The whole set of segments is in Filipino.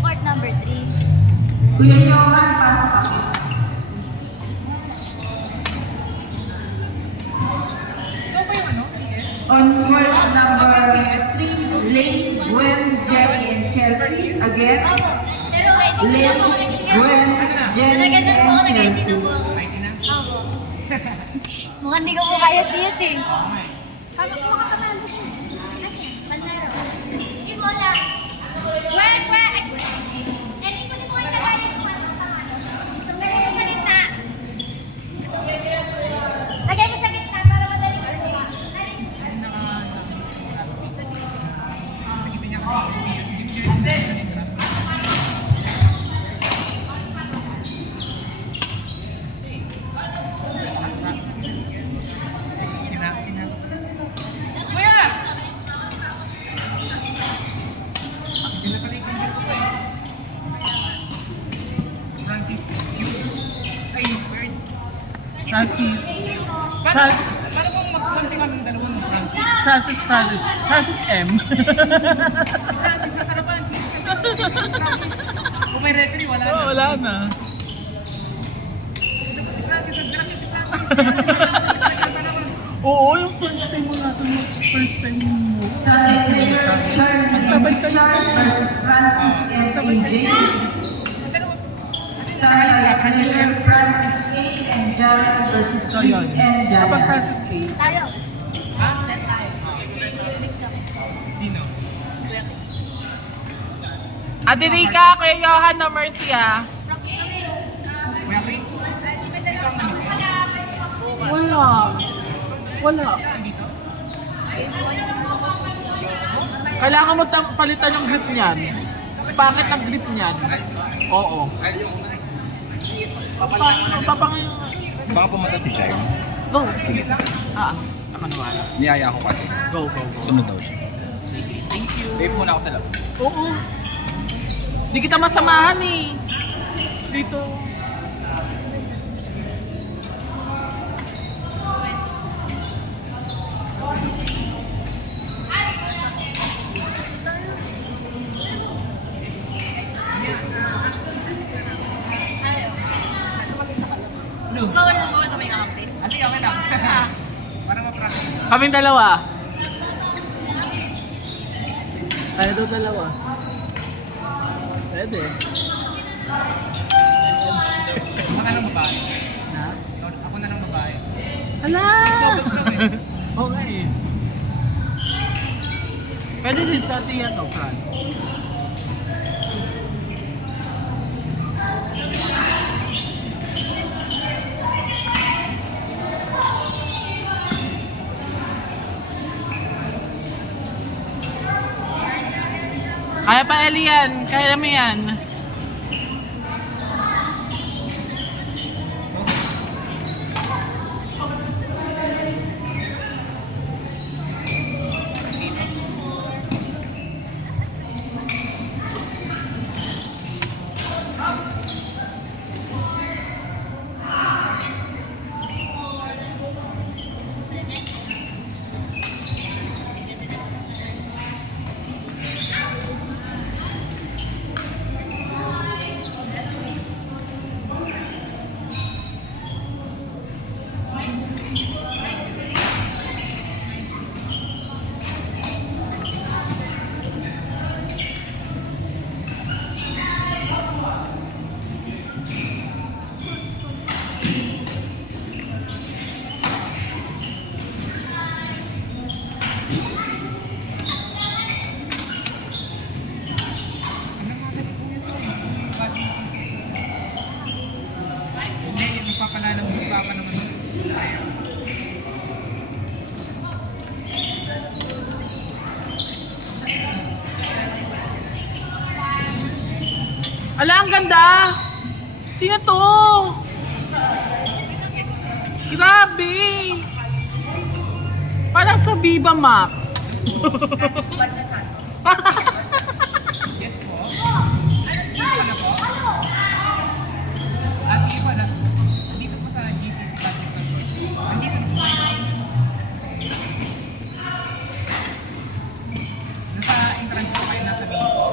court number 3. Kuya Johan, pasok ako. Ikaw ba yung ano? CS? On court number 3, Lane, Gwen, Jerry, and Chelsea. Again, Opo. Pero hindi Lane, po ako next year. Gwen, Jenny, Nalagyan po ako, and nag-ID na Chelsea. po ako. Ay, ina. Opo. Mukhang hindi ko po kaya siyas eh. Paano ko makakamalo siya? Panlaro. Ibola. Wait, wait. Hindi ko din po kayo kagaya yung lagay mo sa gitna. Lagay mo sa gitna para madali mo. Nakikita niya kasi Kuya! Pinapalik ang dito eh. Francis Q. Ay, squared. Francis. Paano kung magkampi kami ng dalawa ng Francis? Francis M. Francis, kasarapan. Kung may referee, wala na. Oh, wala na. Francis, nag-draft si Francis. Oo, yung first time mo natin, first time mo. Starting player, Charlie versus Francis and AJ. Starting player, Francis A and Jared versus So Chris yun. and Kapag Jared. Francis A, Tayo. Ha? Set tayo. Mix kami. Dino. Kuya Chris. Ate Rika, Kuya Johan, no mercy ah. Practice kami. Kuya Chris. Wala. Wala. Dito? Kailangan mo palitan yung grip niyan. Pangit ang grip niyan. Oo. Papang Baka pumunta si Jair. Go. Sige. Ako naman. Niyaya ko kasi. Go, go, go. Sunod daw siya. Thank you. Wave muna ako sa lab. Oo. Hindi kita masamahan eh. Dito. Blue. Bawal lang bawal kami kakampi. Sige, okay lang. Para ma-practice. Kaming dalawa. Tayo daw dalawa. Pwede. Ako na lang babae. Na? Ako na lang babae. Ala! Doubles kami. Okay. Pwede din sa tiya to, Fran. Kaya pa, Elian. Kaya mo yan. Hindi, yung magpapalala mo si Papa naman. Ala, ang ganda! Sino to? Grabe! Parang sa Viva Max. Badja Santos. Yes po. Ano po? Sige po. Dito po sa GCC Basketball. Andito po. Nasa entrance po kayo, nasa main po.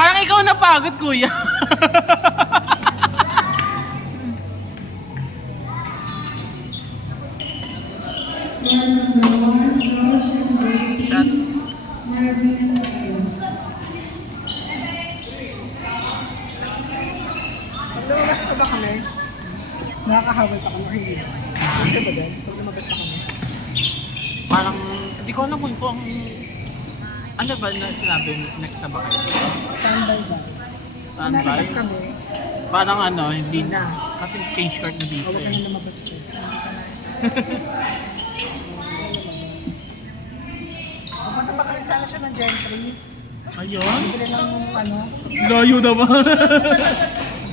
Parang ikaw napagod, kuya. Pag lumabas pa ba kami? Nakakahabol pa kami or hindi? Gusto ba dyan? Pag lumabas pa kami? Parang, hindi ko alam kung ano ba na sinabi next na ba kayo? Standby ba? Standby? Nalabas kami. Parang ano, hindi Na. Kasi change court na dito Huwag ka eh. na lumabas ko. Pupunta pa kasi sana siya ng Gentry. Ayun? Bili ng ano. Layo naman.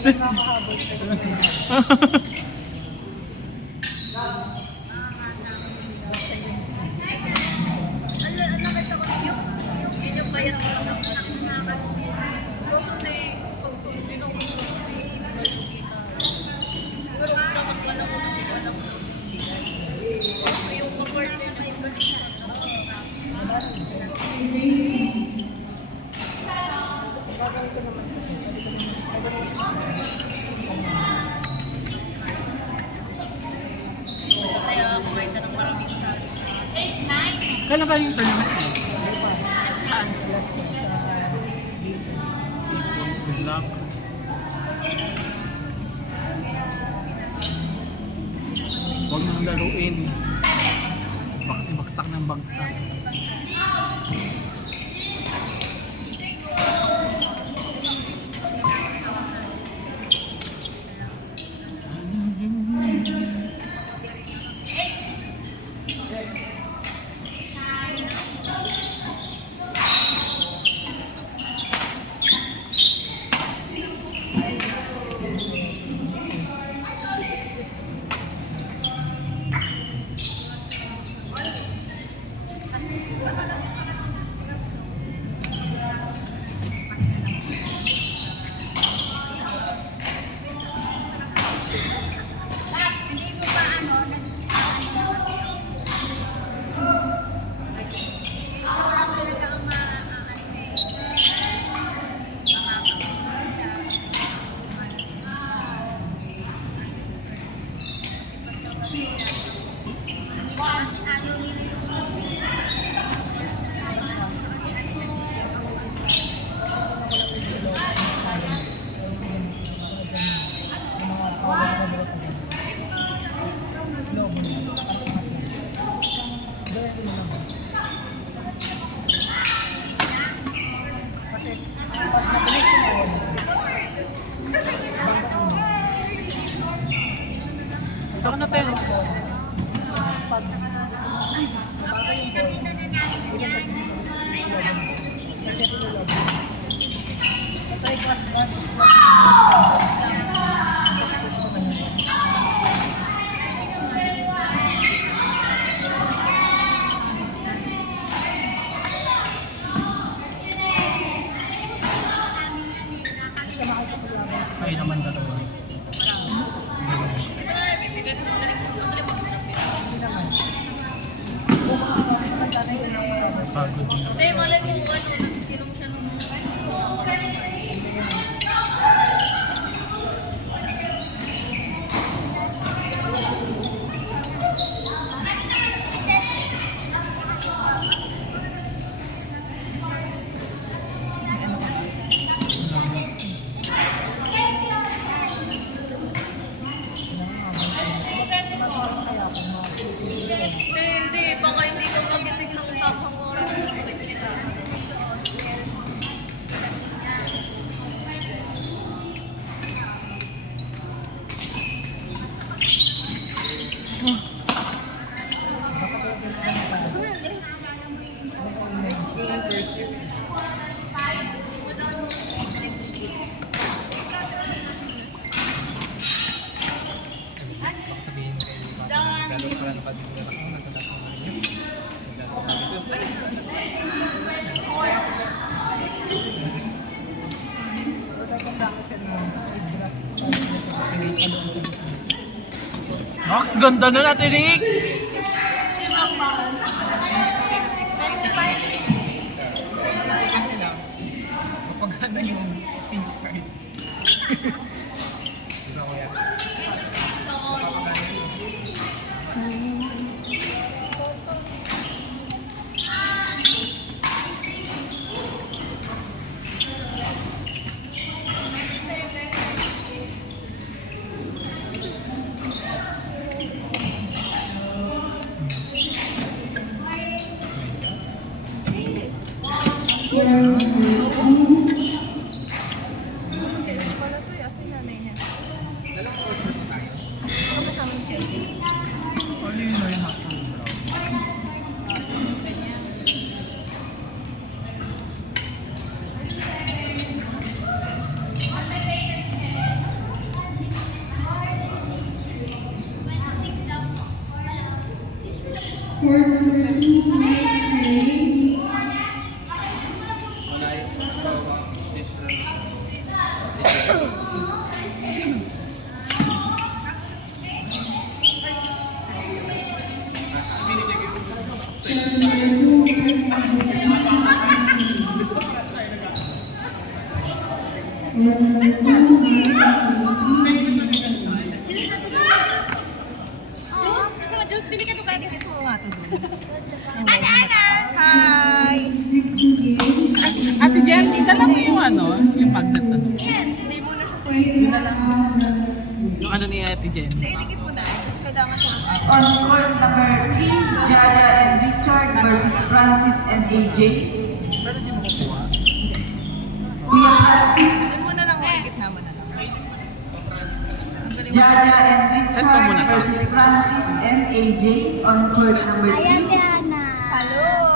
Nakakahabol pa. Kailan ba yung tournament mo? Saan? Good luck. Huwag nang laruin. Baksak ng bagsak. Ay naman dalawa. Pagod din naman. Hindi, malay mo, nag-inom siya nung... Hindi, baka hindi ka magising ng tamang oras na ulit kita. Max, ganda na natin, Rick! Mapaganda yung SIM card. Ano yun na yung hapon, bro? Juice? Gusto mo juice? Bili ka ito kahit dito. Oo nga to doon. Ana! Hi! Ate Jen, dala mo yung ano, yung magnet na doon. Hindi mo na siya pwede. Yung ano ni Ate Jen. Hindi, idikit mo na. Kasi kailangan siya. On court number 3, Jaja and Richard versus Francis and AJ. Pero di mo kukuha. Kuya Francis, Hindi mo na lang, idikit naman na lang. Jaja and Set mo muna Richard to. versus Francis and AJ on court number Ayan, 3. Diana. Hello!